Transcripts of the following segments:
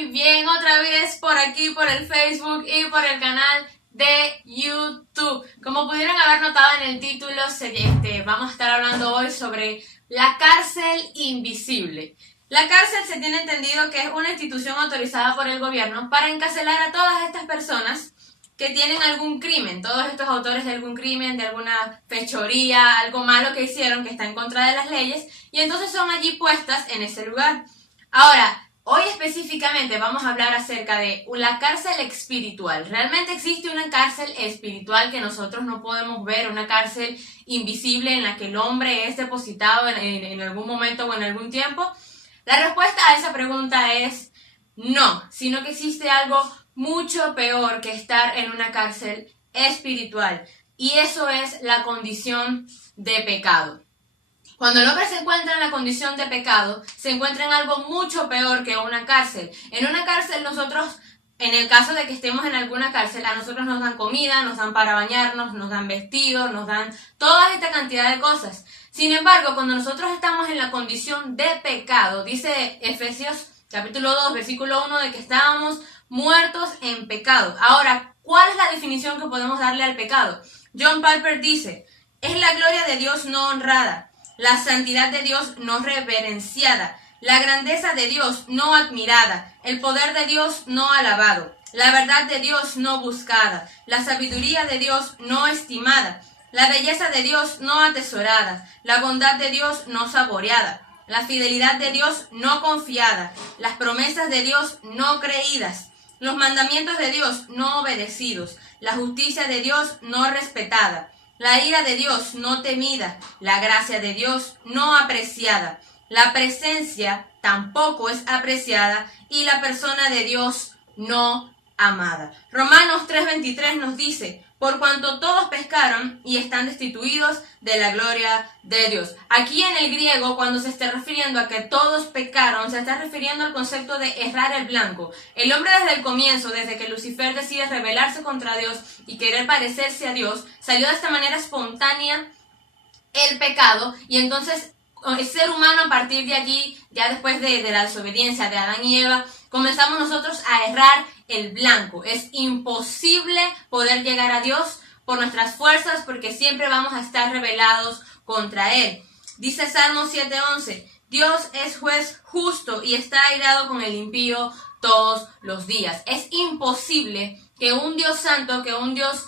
muy bien, otra vez por aquí, por el Facebook y por el canal de YouTube. Como pudieron haber notado en el título, vamos a estar hablando hoy sobre la cárcel invisible. La cárcel se tiene entendido que es una institución autorizada por el gobierno para encarcelar a todas estas personas que tienen algún crimen, todos estos autores de algún crimen, de alguna fechoría, algo malo que hicieron que está en contra de las leyes, y entonces son allí puestas en ese lugar. Ahora, hoy específicamente vamos a hablar acerca de la cárcel espiritual. ¿Realmente existe una cárcel espiritual que nosotros no podemos ver, una cárcel invisible en la que el hombre es depositado en algún momento o en algún tiempo? La respuesta a esa pregunta es no, sino que existe algo mucho peor que estar en una cárcel espiritual, y eso es la condición de pecado. Cuando el hombre se encuentra en la condición de pecado, se encuentra en algo mucho peor que una cárcel. En una cárcel nosotros, en el caso de que estemos en alguna cárcel, a nosotros nos dan comida, nos dan para bañarnos, nos dan vestidos, nos dan toda esta cantidad de cosas. Sin embargo, cuando nosotros estamos en la condición de pecado, dice Efesios capítulo 2, versículo 1, de que estábamos muertos en pecado. Ahora, ¿cuál es la definición que podemos darle al pecado? John Piper dice, es la gloria de Dios no honrada, la santidad de Dios no reverenciada, la grandeza de Dios no admirada, el poder de Dios no alabado, la verdad de Dios no buscada, la sabiduría de Dios no estimada, la belleza de Dios no atesorada, la bondad de Dios no saboreada, la fidelidad de Dios no confiada, las promesas de Dios no creídas, los mandamientos de Dios no obedecidos, la justicia de Dios no respetada, la ira de Dios no temida, la gracia de Dios no apreciada, la presencia tampoco es apreciada y la persona de Dios no amada. Romanos 3:23 nos dice, por cuanto todos pecaron y están destituidos de la gloria de Dios. Aquí en el griego, cuando se está refiriendo a que todos pecaron, se está refiriendo al concepto de errar el blanco. El hombre desde el comienzo, desde que Lucifer decide rebelarse contra Dios y querer parecerse a Dios, salió de esta manera espontánea el pecado, y entonces el ser humano a partir de allí, ya después de la desobediencia de Adán y Eva, comenzamos nosotros a errar el blanco. Es imposible poder llegar a Dios por nuestras fuerzas porque siempre vamos a estar rebelados contra Él. Dice Salmo 7:11, Dios es juez justo y está airado con el impío todos los días. Es imposible que un Dios santo, que un Dios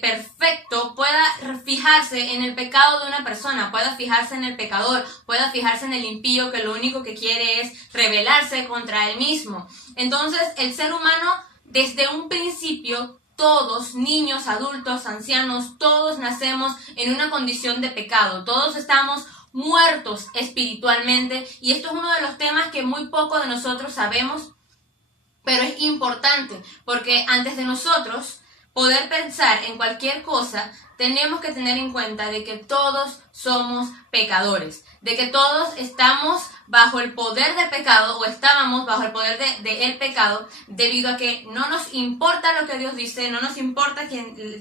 perfecto pueda fijarse en el pecado de una persona, pueda fijarse en el pecador, pueda fijarse en el impío que lo único que quiere es rebelarse contra él mismo. Entonces, el ser humano, desde un principio, todos, niños, adultos, ancianos, todos nacemos en una condición de pecado, todos estamos muertos espiritualmente, y esto es uno de los temas que muy poco de nosotros sabemos, pero es importante, porque antes de nosotros poder pensar en cualquier cosa, tenemos que tener en cuenta de que todos somos pecadores, de que todos estamos bajo el poder del pecado, o estábamos bajo el poder del pecado, debido a que no nos importa lo que Dios dice, no nos importa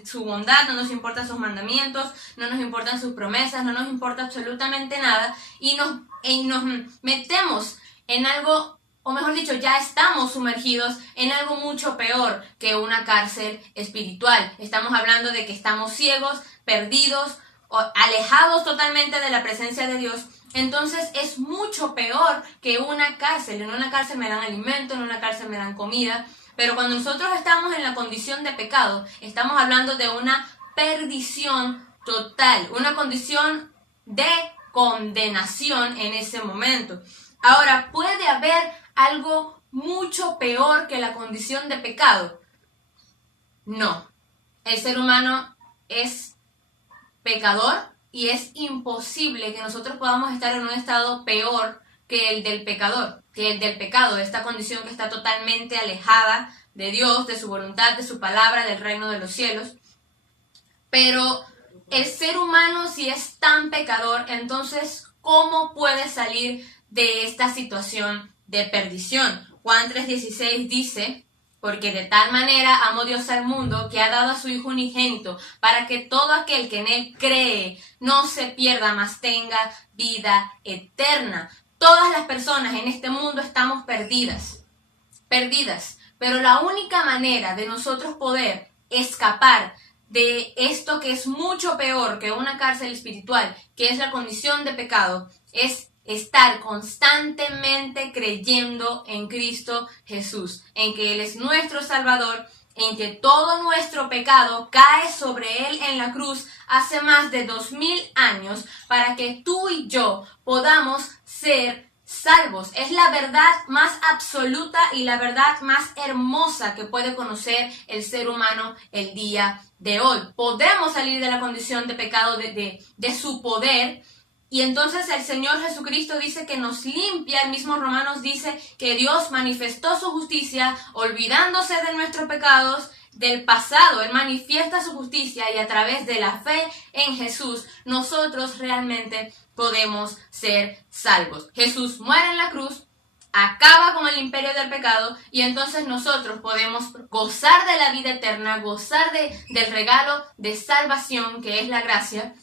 su bondad, no nos importan sus mandamientos, no nos importan sus promesas, no nos importa absolutamente nada, y nos metemos en algo, o mejor dicho, ya estamos sumergidos en algo mucho peor que una cárcel espiritual. Estamos hablando de que estamos ciegos, perdidos, alejados totalmente de la presencia de Dios. Entonces es mucho peor que una cárcel. En una cárcel me dan alimento, en una cárcel me dan comida. Pero cuando nosotros estamos en la condición de pecado, estamos hablando de una perdición total, una condición de condenación en ese momento. Ahora, ¿puede haber algo mucho peor que la condición de pecado? No. El ser humano es pecador y es imposible que nosotros podamos estar en un estado peor que el del pecador, que el del pecado, esta condición que está totalmente alejada de Dios, de su voluntad, de su palabra, del reino de los cielos. Pero el ser humano, si es tan pecador, entonces, ¿cómo puede salir de esta situación de perdición? Juan 3:16 dice, porque de tal manera amó Dios al mundo que ha dado a su Hijo unigénito, para que todo aquel que en él cree no se pierda, mas tenga vida eterna. Todas las personas en este mundo estamos perdidas. perdidas. Pero la única manera de nosotros poder escapar de esto que es mucho peor que una cárcel espiritual, que es la condición de pecado, es estar constantemente creyendo en Cristo Jesús, en que Él es nuestro Salvador, en que todo nuestro pecado cae sobre Él en la cruz hace más de 2000 años para que tú y yo podamos ser salvos. Es la verdad más absoluta y la verdad más hermosa que puede conocer el ser humano el día de hoy. Podemos salir de la condición de pecado, de su poder. Y entonces el Señor Jesucristo dice que nos limpia. El mismo Romanos dice que Dios manifestó su justicia olvidándose de nuestros pecados del pasado. Él manifiesta su justicia y a través de la fe en Jesús nosotros realmente podemos ser salvos. Jesús muere en la cruz, acaba con el imperio del pecado y entonces nosotros podemos gozar de la vida eterna, gozar del regalo de salvación que es la gracia.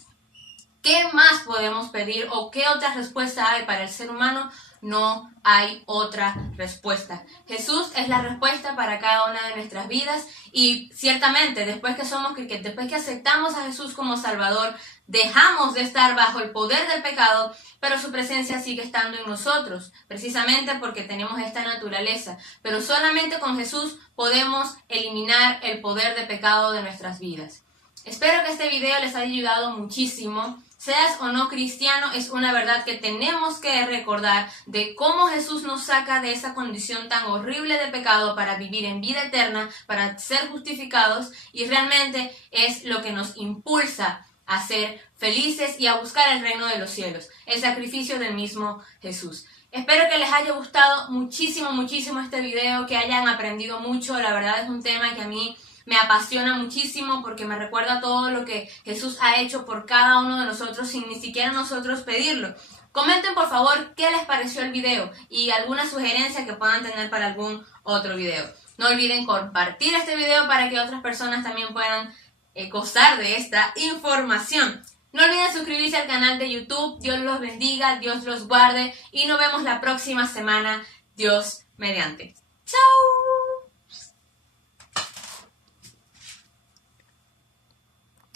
¿Qué más podemos pedir o qué otra respuesta hay para el ser humano? No hay otra respuesta. Jesús es la respuesta para cada una de nuestras vidas y ciertamente después que aceptamos a Jesús como Salvador, dejamos de estar bajo el poder del pecado, pero su presencia sigue estando en nosotros, precisamente porque tenemos esta naturaleza. Pero solamente con Jesús podemos eliminar el poder de pecado de nuestras vidas. Espero que este video les haya ayudado muchísimo. Seas o no cristiano, es una verdad que tenemos que recordar de cómo Jesús nos saca de esa condición tan horrible de pecado para vivir en vida eterna, para ser justificados, y realmente es lo que nos impulsa a ser felices y a buscar el reino de los cielos, el sacrificio del mismo Jesús. Espero que les haya gustado muchísimo este video, que hayan aprendido mucho. La verdad es un tema que a mí me apasiona muchísimo porque me recuerda todo lo que Jesús ha hecho por cada uno de nosotros sin ni siquiera nosotros pedirlo. Comenten por favor qué les pareció el video y alguna sugerencia que puedan tener para algún otro video. No olviden compartir este video para que otras personas también puedan gozar de esta información. No olviden suscribirse al canal de YouTube. Dios los bendiga, Dios los guarde y nos vemos la próxima semana, Dios mediante. ¡Chao!